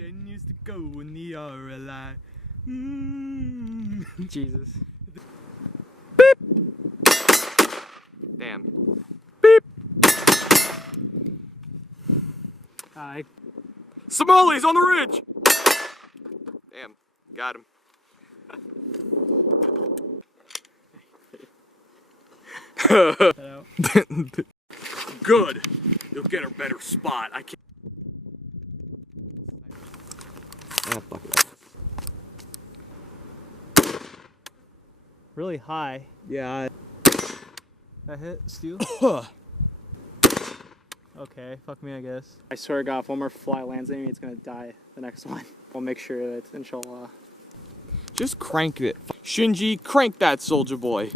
10 years to go when they are alive. Jesus. Beep! Damn. Beep! Hi. Somalis on the ridge! Damn, got him. Good. You'll get a better spot. I can't. Ah, fuck it. Really high. Yeah. That hit steel? Okay, fuck me, I guess. I swear to God, if one more fly lands on me, it's gonna die the next one. I'll make sure that it's inshallah. Just crank it. Shinji, crank that soldier boy.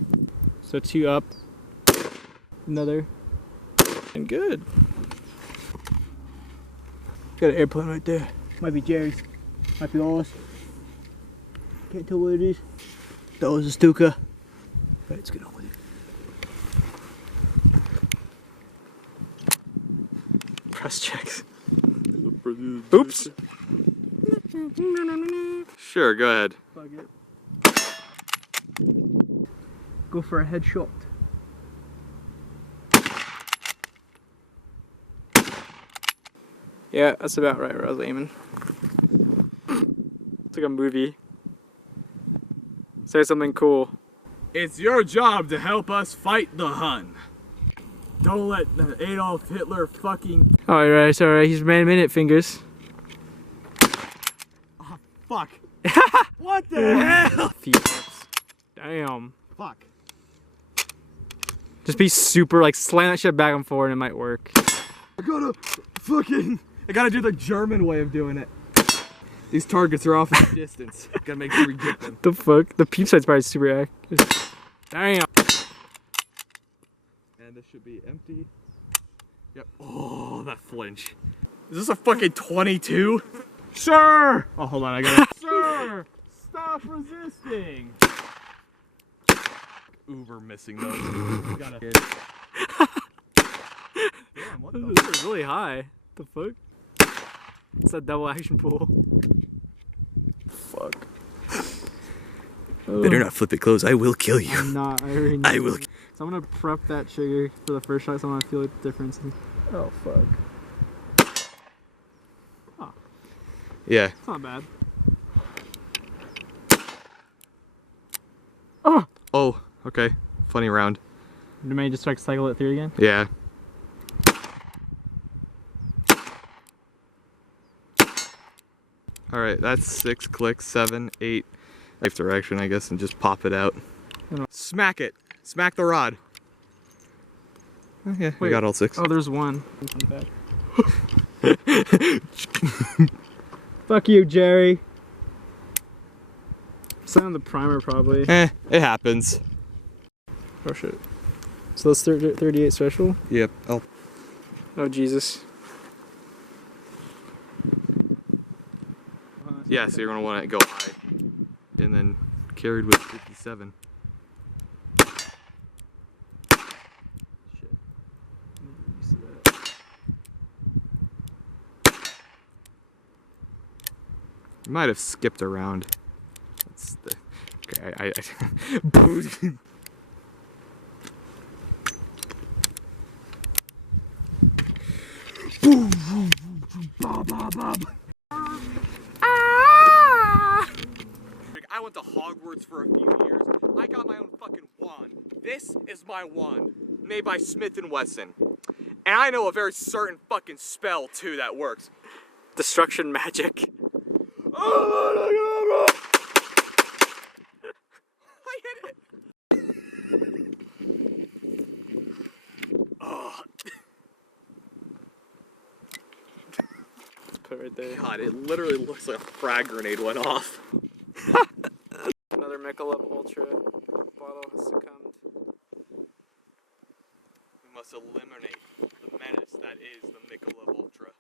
So 2 up. Another. And good. Got an airplane right there. Might be Jerry's. Might be ours. Can't tell what it is. That was a Stuka. Right, let's get on with it. Press checks. Oops. Sure, go ahead. Fuck it. Go for a headshot. Yeah, that's about right where I was aiming. It's like a movie. Say something cool. It's your job to help us fight the Hun. Don't let Adolf Hitler fucking... Alright, it's alright. He's minute fingers. Oh, fuck. What the hell? Damn. Fuck. Just be super, like, slam that shit back and forward and it might work. I gotta do the German way of doing it. These targets are off in the distance. Gotta make sure we get them. The fuck? The peep sight's probably super accurate. Damn. And this should be empty. Yep. Oh, that flinch. Is this a fucking 22? Sir! Oh, hold on, I got it. Sir! Stop resisting! Uber missing those. Gotta... Damn, what the This is really high. The fuck? It's a double action pull. fuck? Better not flip it close. I will kill you. I'm not. I already know. I will. So I'm gonna prep that trigger for the first shot so I want to feel the difference. Oh fuck. Oh. Yeah. It's not bad. Oh! Oh, okay. Funny round. You may just like cycle it through again? Yeah. Alright, that's 6 clicks, 7, 8. Life direction, I guess, and just pop it out. Smack it. Smack the rod. Okay, we got all 6. Oh, there's one. Fuck you, Jerry. Sign on the primer, probably. It happens. Oh shit. So that's 38 special? Yep. Oh. Oh, Jesus. Yeah, so you're going to want to go high. And then carried with 57. Shit. You might have skipped around. That's the... Okay, I went to Hogwarts for a few years. I got my own fucking wand. This is my wand, made by Smith & Wesson. And I know a very certain fucking spell, too, that works. Destruction magic. I hit it! Oh. Let's put it right there. God, it literally looks like a frag grenade went off. Another Michelob Ultra bottle has succumbed. We must eliminate the menace that is the Michelob Ultra.